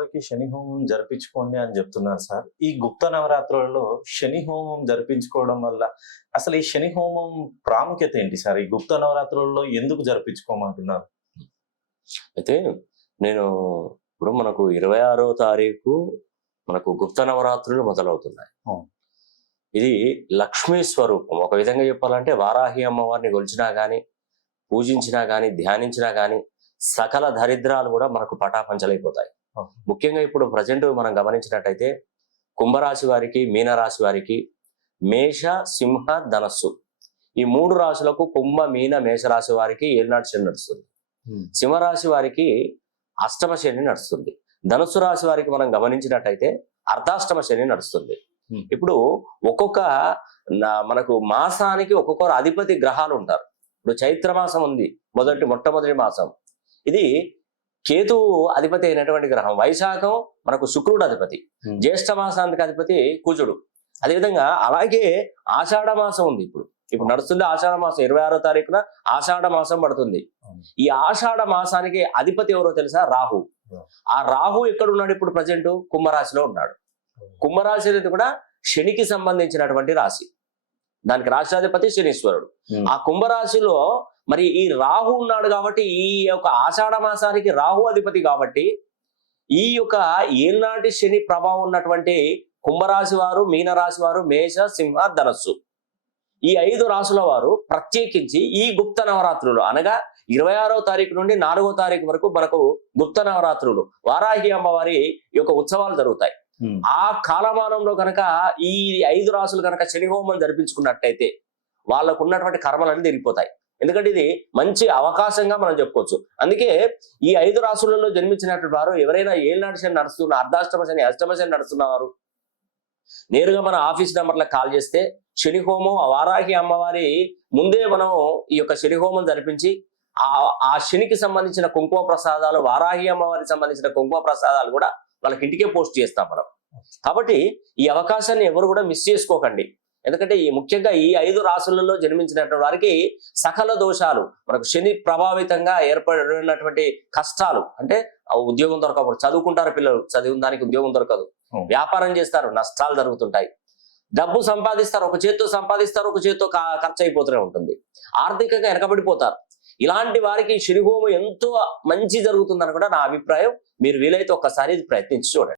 వరకు శని హోమం జరిపించుకోండి అని చెప్తున్నారు సార్. ఈ గుప్త నవరాత్రులలో శని హోమం జరిపించుకోవడం వల్ల అసలు ఈ శని హోమం ప్రాముఖ్యత ఏంటి సార్? ఈ గుప్త నవరాత్రులలో ఎందుకు జరిపించుకోమంటున్నారు? అయితే నేను ఇప్పుడు మనకు 26వ తారీఖు మనకు గుప్త నవరాత్రులు మొదలవుతున్నాయి. ఇది లక్ష్మీ స్వరూపం. ఒక విధంగా చెప్పాలంటే వారాహి అమ్మవారిని కొలిచినా కానీ, పూజించినా కానీ, ధ్యానించినా కానీ సకల దరిద్రాలు కూడా మనకు పటాపంచలైపోతాయి. ముఖ్యంగా ఇప్పుడు ప్రజెంట్ మనం గమనించినట్టయితే కుంభరాశి వారికి, మీనరాశి వారికి, మేష, సింహ, ధనస్సు ఈ 3 రాశులకు కుంభ, మీన, మేషరాశి వారికి ఏలినాటి శని నడుస్తుంది. సింహరాశి వారికి అష్టమ శని నడుస్తుంది. ధనుస్సు రాశి వారికి మనం గమనించినట్టయితే అర్ధాష్టమ శని నడుస్తుంది. ఇప్పుడు ఒక్కొక్క మనకు మాసానికి ఒక్కొక్క అధిపతి గ్రహాలు ఉంటారు. ఇప్పుడు చైత్ర మాసం ఉంది, మొట్టమొదటి మాసం. ఇది కేతువు అధిపతి అయినటువంటి గ్రహం. వైశాఖం మనకు శుక్రుడు అధిపతి. జ్యేష్ఠ మాసానికి అధిపతి కుజుడు. అదేవిధంగా అలాగే ఆషాఢ మాసం ఉంది. ఇప్పుడు నడుస్తుంది ఆషాఢ మాసం. 26వ తారీఖున ఆషాఢ మాసం పడుతుంది. ఈ ఆషాఢ మాసానికి అధిపతి ఎవరో తెలుసా? రాహు. ఆ రాహు ఎక్కడ ఉన్నాడు? ఇప్పుడు ప్రజెంట్ కుంభరాశిలో ఉన్నాడు. కుంభరాశి అనేది కూడా శనికి సంబంధించినటువంటి రాశి. దానికి రాష్ట్రాధిపతి శనీశ్వరుడు. ఆ కుంభరాశిలో మరి ఈ రాహు ఉన్నాడు కాబట్టి ఈ యొక్క ఆషాఢ మాసానికి రాహు అధిపతి కాబట్టి ఈ యొక్క ఏనాటి శని ప్రభావం ఉన్నటువంటి కుంభరాశి వారు, మీనరాశి వారు, మేష, సింహ, ధనస్సు ఈ 5 రాశుల వారు ప్రత్యేకించి ఈ గుప్త నవరాత్రులు అనగా 26వ తారీఖు నుండి 4వ తారీఖు వరకు మనకు గుప్త నవరాత్రులు వారాహి అమ్మవారి యొక్క ఉత్సవాలు జరుగుతాయి. ఆ కాలమానంలో కనుక ఈ 5 రాశులు కనుక శని హోమం జరిపించుకున్నట్టయితే వాళ్ళకు ఉన్నటువంటి కర్మలన్నీ తిరిగిపోతాయి. ఎందుకంటే ఇది మంచి అవకాశంగా మనం చెప్పుకోవచ్చు. అందుకే ఈ 5 రాశులలో జన్మించినటువంటి వారు ఎవరైనా ఏలినాటి శని నడుస్తున్న, అర్ధాష్టమ శని, అష్టమ శని నడుస్తున్నవారు నేరుగా మన ఆఫీస్ నెంబర్లకు కాల్ చేస్తే శని హోమం వారాహి అమ్మవారి ముందే మనం ఈ యొక్క శని హోమం జరిపించి ఆ శనికి సంబంధించిన కుంకుమ ప్రసాదాలు, వారాహి అమ్మవారికి సంబంధించిన కుంకుమ ప్రసాదాలు కూడా వాళ్ళకి ఇంటికే పోస్ట్ చేస్తాం మనం. కాబట్టి ఈ అవకాశాన్ని ఎవరు కూడా మిస్ చేసుకోకండి. ఎందుకంటే ముఖ్యంగా ఈ 5 రాశులలో జన్మించినటువంటి వారికి సకల దోషాలు, మనకు శని ప్రభావితంగా ఏర్పడినటువంటి కష్టాలు, అంటే ఉద్యోగం దొరకకపోతే, చదువుకుంటారు పిల్లలు, చదివిన దానికి ఉద్యోగం దొరకదు, వ్యాపారం చేస్తారు, నష్టాలు జరుగుతుంటాయి, డబ్బు సంపాదిస్తారు, ఒక చేత్తో సంపాదిస్తారు, ఒక చేత్తో ఖర్చు అయిపోతూనే ఉంటుంది, ఆర్థికంగా వెనకబడిపోతారు. ఇలాంటి వారికి శని హోమం ఎంతో మంచి జరుగుతుందని కూడా నా అభిప్రాయం. మీరు వీలైతే ఒక్కసారి ఇది ప్రయత్నించి చూడండి.